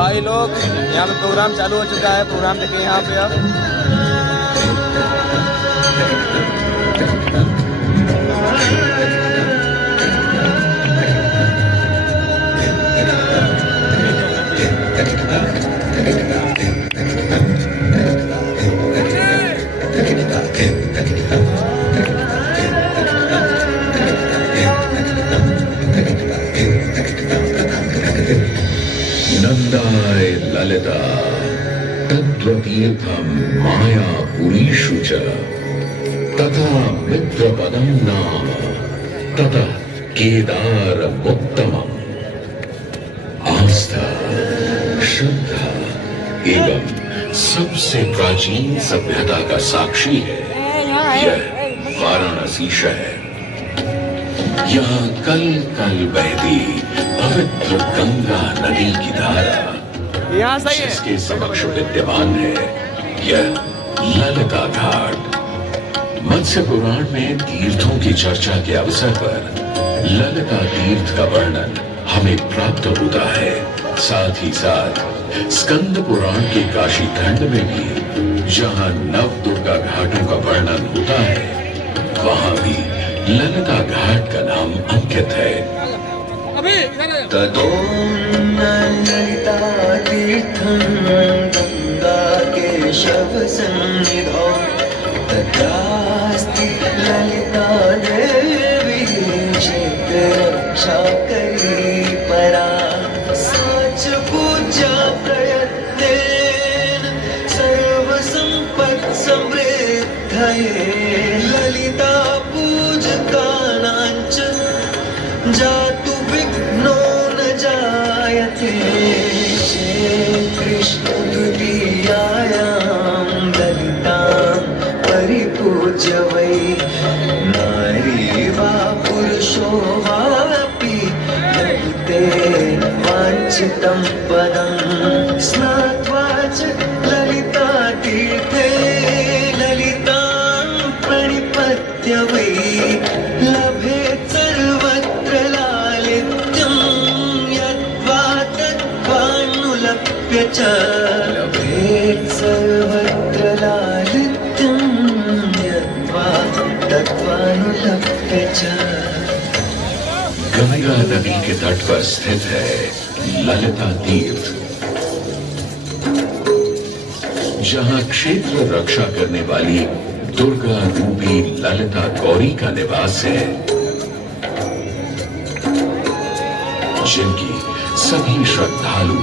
भाई लोग यहाँ पे प्रोग्राम चालू हो चुका है। प्रोग्राम देखें यहाँ पे अब। नंदाय ललिता तद्वतीर्थम मायापुरीषु च तथा मित्रपदम नाम ततः केदारमुत्तमम्। आस्था, श्रद्धा एवं सबसे प्राचीन सभ्यता का साक्षी है यह वाराणसी शहर। यहाँ कल कल बहती पवित्र गंगा नदी की धारा यहाँ सही है। जिसके समक्ष विद्यमान है यह ललिता घाट। मत्स्य पुराण में तीर्थों की चर्चा के अवसर पर ललिता तीर्थ का वर्णन हमें प्राप्त होता है। साथ ही साथ स्कंद पुराण के काशी खंड में भी जहाँ नव दुर्गा घाटों का वर्णन होता है वहां भी ललिता घाट का नाम अंकित है। ततो ललिता तीर्थं गंगा केशव सन्निधौ तत्रास्ति ललिता देवी क्षेत्र रक्षाकरी परा। साच पूजा प्रयत्नेन सर्व संपत् समृद्धये ललिता पूजकानां च जातु विघ्नो न जायते। कृष्ण द्वितीयायां ललितां परिपूज्य वै नारी वा पुरुषो वापि ललिते वाञ्छितं पदं स्नात्वा च ललिता तीर्थे ललितां प्रणिपत्य वै लभेत् सर्वत्र लालित्यं यद्वा तद्वानुलप्य च लभेत् सर्वत्र लालित्यं यद्वा तद्वानुलप्य च। गंगा नदी के तट पर स्थित है ललिता तीर्थ, जहां क्षेत्र रक्षा करने वाली दुर्गा रूपी ललिता गौरी का निवास है, जिनकी सभी श्रद्धालु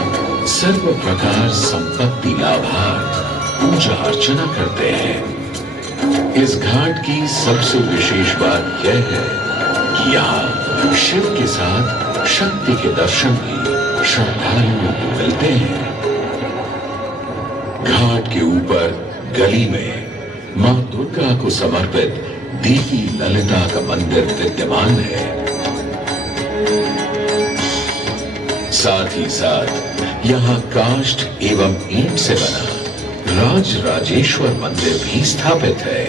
सर्व प्रकार संपत्ति लाभार्थ पूजा अर्चना करते हैं। इस घाट की सबसे विशेष बात यह है कि यहाँ शिव के साथ शक्ति के दर्शन भी श्रद्धालुओं को मिलते हैं। घाट के ऊपर गली में मां दुर्गा को समर्पित देवी ललिता का मंदिर विद्यमान है। साथ ही साथ यहाँ काष्ठ एवं ईंट से बना राज राजेश्वर मंदिर भी स्थापित है।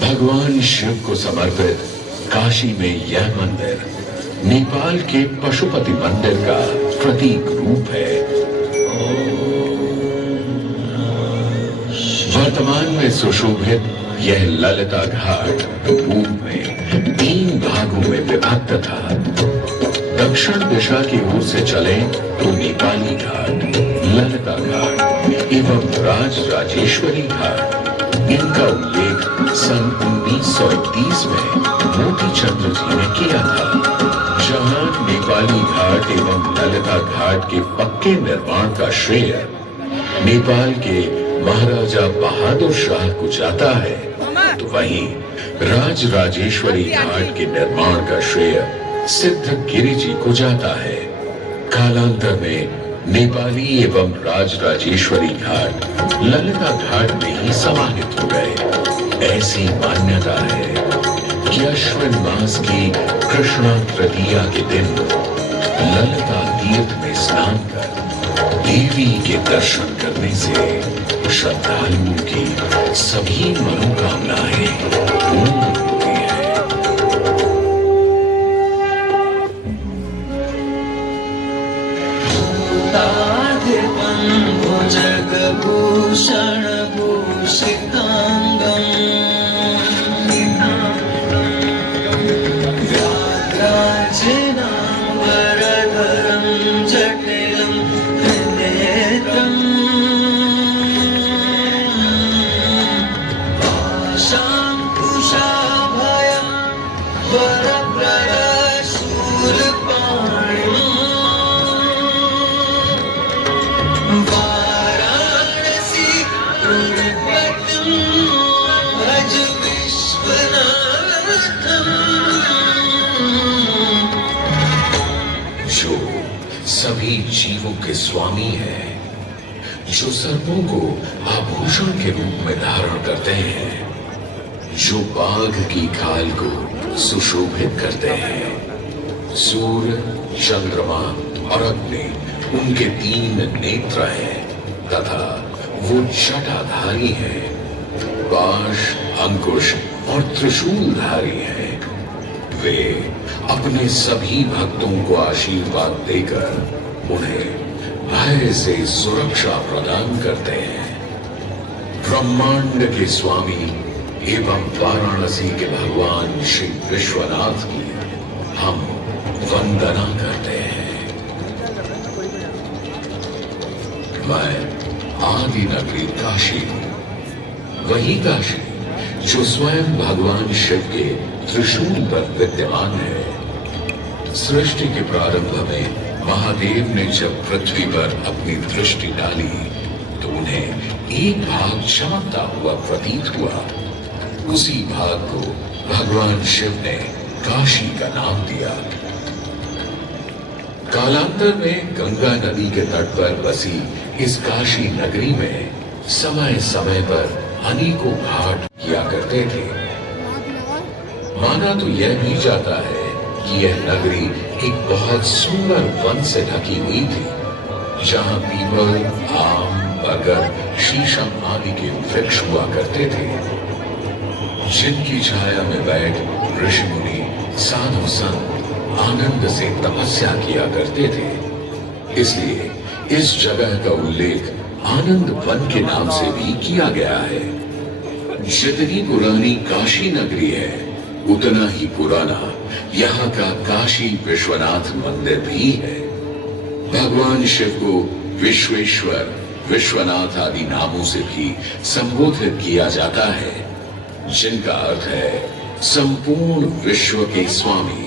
भगवान शिव को समर्पित काशी में यह मंदिर नेपाल के पशुपति मंदिर का प्रतीक रूप है। वर्तमान में सुशोभित यह ललिता घाट पूर्व में 3 भागों में विभक्त था। दक्षिण दिशा की ओर से चले तो नेपाली घाट, ललिता घाट एवं राज राजेश्वरी घाट। इनका उल्लेख सन 1931 में मोती चंद्र जी ने किया था, जहां नेपाली घाट एवं ललिता घाट के पक्के निर्माण का श्रेय नेपाल के महाराजा बहादुर शाह को जाता है, तो वहीं राज राजेश्वरी घाट के निर्माण का श्रेय सिद्धगिरि जी को जाता है। कालांतर में नेपाली एवं राज राजेश्वरी घाट ललिता घाट में ही समाहित हो गए। ऐसी मान्यता है कि अश्विन मास की कृष्णा तृतीया के दिन ललिता तीर्थ में स्नान कर देवी के दर्शन करने से श्रद्धालुओं की सभी मनोकामनाएं पूर्ण होती है। शताधिपं भुजगभूषण भूषिताङ्गम् व्याघ्राजनाम्बरधरं जटिलं त्रिनेत्रम् पाशाङ्कुशाभयं वरप्रदशूलपाणिम् वाराणसी पुरपतिं भज विश्वनाथम्। जो सभी जीवों के स्वामी है, जो सर्पों को आभूषण के रूप में धारण करते हैं, जो बाघ की खाल को सुशोभित करते हैं, सूर्य, चंद्रमा और अग्नि उनके 3 नेत्र हैं तथा वो जटाधारी हैं, पाश, अंकुश और त्रिशूलधारी हैं। वे अपने सभी भक्तों को आशीर्वाद देकर उन्हें भय से सुरक्षा प्रदान करते हैं। ब्रह्मांड के स्वामी एवं वाराणसी के भगवान श्री विश्वनाथ की हम वंदना करते हैं। मैं आदि नगरी काशी हूं, वही काशी जो स्वयं भगवान शिव के त्रिशूल पर विद्यमान है। सृष्टि के प्रारंभ में महादेव ने जब पृथ्वी पर अपनी दृष्टि डाली तो उन्हें एक भाग चमकता हुआ प्रतीत हुआ। उसी भाग को भगवान शिव ने काशी का नाम दिया। कालांतर में गंगा नदी के तट पर बसी इस काशी नगरी में समय समय पर अनेकों घाट किया करते थे। माना तो यह भी जाता है कि यह नगरी एक बहुत सुंदर वन से ढकी हुई थी, जहां पीपल, आम, बरगद, शीशम आदि के वृक्ष हुआ करते थे, जिनकी छाया में बैठ ऋषि मुनि, साधु संत आनंद से तपस्या किया करते थे। इसलिए इस जगह का उल्लेख आनंद वन के नाम से भी किया गया है। जितनी पुरानी काशी नगरी है, उतना ही पुराना यहाँ का काशी विश्वनाथ मंदिर भी है। भगवान शिव को विश्वेश्वर, विश्वनाथ आदि नामों से भी संबोधित किया जाता है, जिनका अर्थ है संपूर्ण विश्व के स्वामी।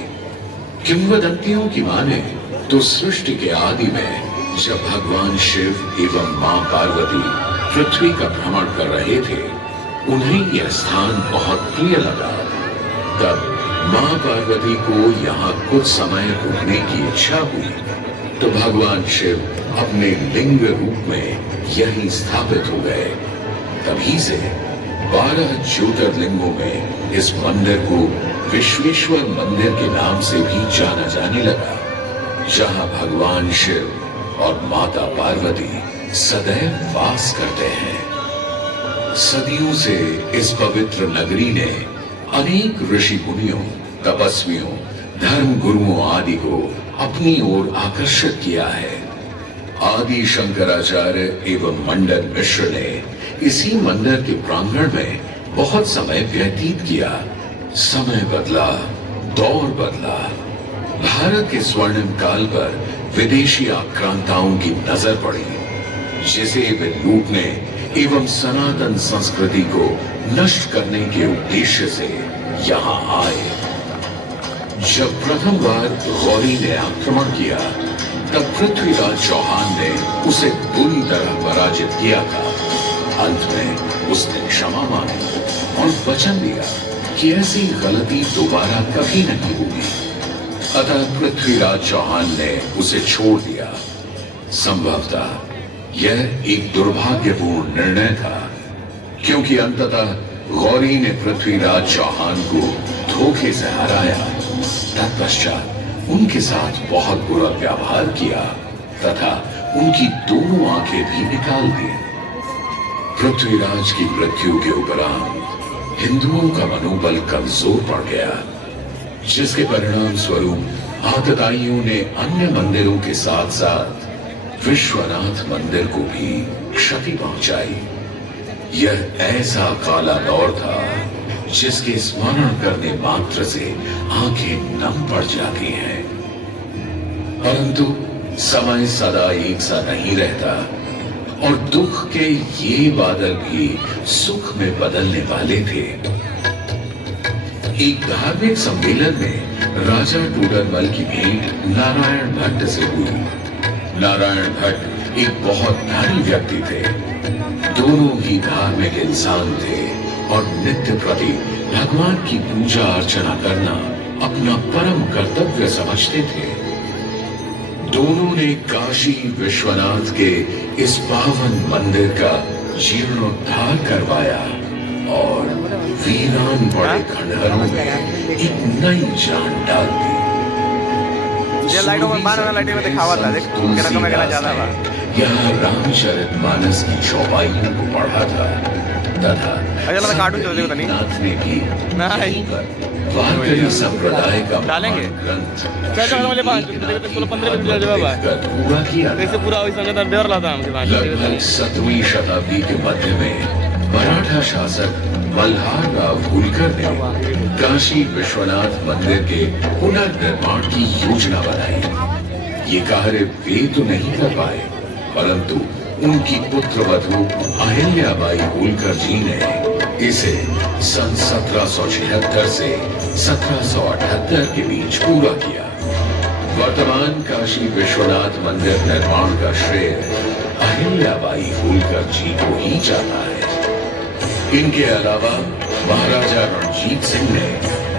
किंवदंतियों की माने तो सृष्टि के आदि में जब भगवान शिव एवं मां पार्वती पृथ्वी का भ्रमण कर रहे थे, उन्हें यह स्थान बहुत प्रिय लगा। तब मां पार्वती को यहाँ कुछ समय रुकने की इच्छा हुई तो भगवान शिव अपने लिंग रूप में यहीं स्थापित हो गए। तभी से 12 ज्योतिर्लिंगों में इस मंदिर को विश्वेश्वर मंदिर के नाम से भी जाना जाने लगा, जहां भगवान शिव और माता पार्वती सदैव वास करते हैं। सदियों से इस पवित्र नगरी ने अनेक ऋषि मुनियों, तपस्वियों, धर्म गुरुओं आदि को अपनी ओर आकर्षित किया है। आदि शंकराचार्य एवं मंडन मिश्र ने इसी मंदिर के प्रांगण में बहुत समय व्यतीत किया। समय बदला, दौर बदला। भारत के स्वर्णिम काल पर विदेशी आक्रांताओं की नजर पड़ी, जिसे वे लूटने एवं सनातन संस्कृति को नष्ट करने के उद्देश्य से यहाँ आए। जब प्रथम बार गौरी ने आक्रमण किया, तब पृथ्वीराज चौहान ने उसे बुरी तरह पराजित किया था। अंत में उसने क्षमा मांगी और वचन दिया कि ऐसी गलती दोबारा कभी नहीं होगी। अतः पृथ्वीराज चौहान ने उसे छोड़ दिया। संभवतः यह एक दुर्भाग्यपूर्ण निर्णय था, क्योंकि अंततः गौरी ने पृथ्वीराज चौहान को धोखे से हराया। तत्पश्चात उनके साथ बहुत बुरा व्यवहार किया तथा उनकी दोनों आंखें भी निकाल दी। पृथ्वीराज की मृत्यु के उपरांत हिंदुओं का मनोबल कमजोर पड़ गया, जिसके परिणाम स्वरूप आतताइयों ने अन्य मंदिरों के साथ साथ विश्वनाथ मंदिर को भी क्षति पहुंचाई। यह ऐसा काला दौर था जिसके स्मरण करने मात्र से आंखें नम पड़ जाती हैं। परंतु समय सदा एक सा नहीं रहता और दुख के ये बादल भी सुख में बदलने वाले थे। एक धार्मिक सम्मेलन में राजा टूडरमल की भेंट नारायण भट्ट से हुई। नारायण भट्ट एक बहुत धनी व्यक्ति थे। दोनों ही धार्मिक इंसान थे और नित्य प्रति भगवान की पूजा अर्चना करना अपना परम कर्तव्य समझते थे। दोनों ने काशी विश्वनाथ के इस पावन मंदिर का जीर्णोद्धार करवाया और वीरान बड़े खंडहरों में एक नई जान डाल दी। ये लाइटों में बारह लाइटें में दिखावा था, देख कितना कम कहना ज्यादा था। यहाँ रामचरितमानस की चौपाइयों को पढ़ा था तथा अच्छा कार्टून चल रही नहीं नाथ ने भी नहीं वारकरी संप्रदाय का डालेंगे ग्रंथ मुझे 15 मिनट पूरा किया। कैसे पूरा डर रहा था लगभग 7वीं शताब्दी के मध्य में मराठा शासक मल्हार राव होलकर ने काशी विश्वनाथ मंदिर के पुनर्निर्माण की योजना बनाई। ये कार्य वे तो नहीं कर पाए, परंतु उनकी पुत्रवधू अहिल्याबाई होलकर जी ने इसे सन 1776 से 1778 के बीच पूरा किया। वर्तमान काशी विश्वनाथ मंदिर निर्माण का श्रेय अहिल्याबाई होलकर जी को ही जाता है। इनके अलावा महाराजा रणजीत सिंह ने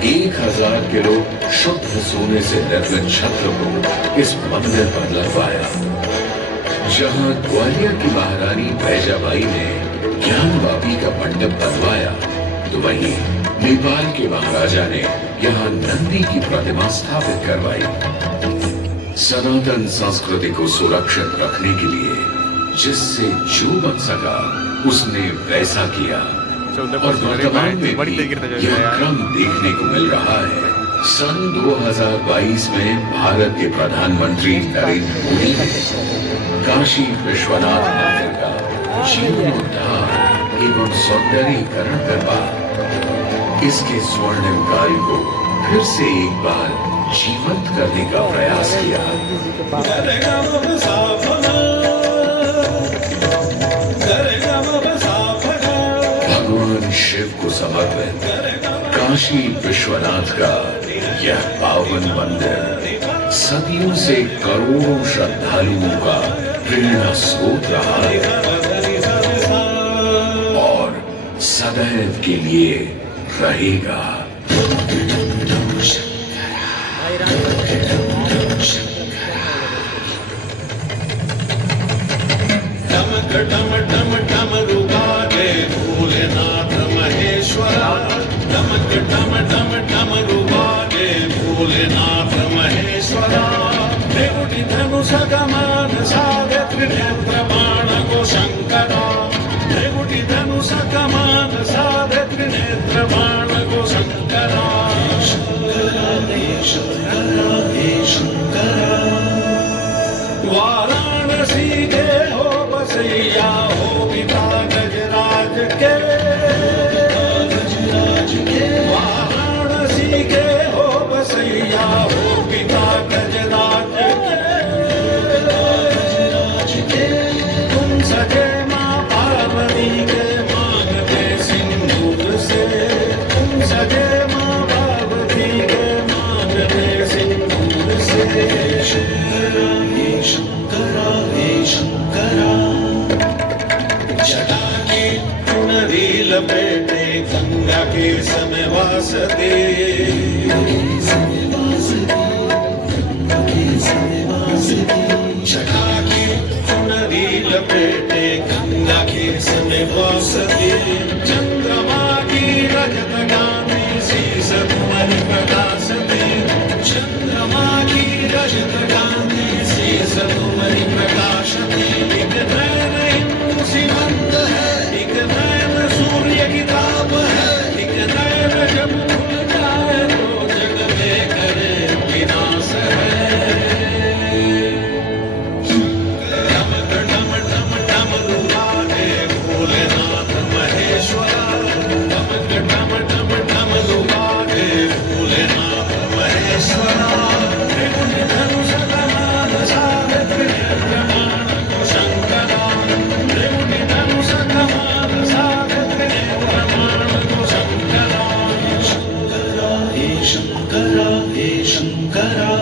1000 किलो शुद्ध सोने से निर्मित छत्र को इस मंदिर पर लगवाया। जहां ग्वालियर की महारानी भैजाबाई ने ज्ञानवापी का मंडप बनवाया, तो वहीं नेपाल के महाराजा ने यहाँ नंदी की प्रतिमा स्थापित करवाई। सनातन संस्कृति को सुरक्षित रखने के लिए जिससे जो बन सका उसने वैसा किया और वर्तमान में भी यह क्रम देखने को मिल रहा है। सन 2022 में भारत के प्रधानमंत्री नरेंद्र मोदी ने काशी विश्वनाथ मंदिर का जीर्णोद्धार एवं सौंदर्यीकरण करवा इसके स्वर्णिम कार्य को फिर से एक बार जीवंत करने का प्रयास किया। भगवान शिव को समर्पित काशी विश्वनाथ का यह पावन मंदिर सदियों से करोड़ों श्रद्धालुओं का प्रेरणा स्रोत रहा है और सदैव के लिए रहेगा। डम डम रुका दे भोलेनाथ महेश्वरा। डमक डम डम डम रुका दे भोलेनाथ महेश्वरा। देवटी धनुष कमान साधे त्रिनेत्र बाण को शंकरा। देवटी धनुष कमान साधे त्रिनेत्र बाण को शंकरा। वाराणसी के हो बसैया हो पिता गजराज के। वाराणसी के हो बसैया हो पिता गजराज के। तुम सजे माँ पार्वती के मांगते सिंदूर से। तुम सजे माँ पार्वती के मांगते सिंदूर से। शंकरा हे शंकरा। जटा की चुनरी लपेटे गंगा के समय वासते। जटा की चुनरी लपेटे गंगा के समय वासते। चंद्रमा की रजत गाने शीस तुम्हारी प्रकाशते। चंद्रमा की रजत गाने शीस तुम्हारी प्रकाशते। एक नैन हिंदू सीमंत है, एक नैन सूर्य की ताप है। एक नैन जब खुल जाए तो जग में करे विनाश है। धरा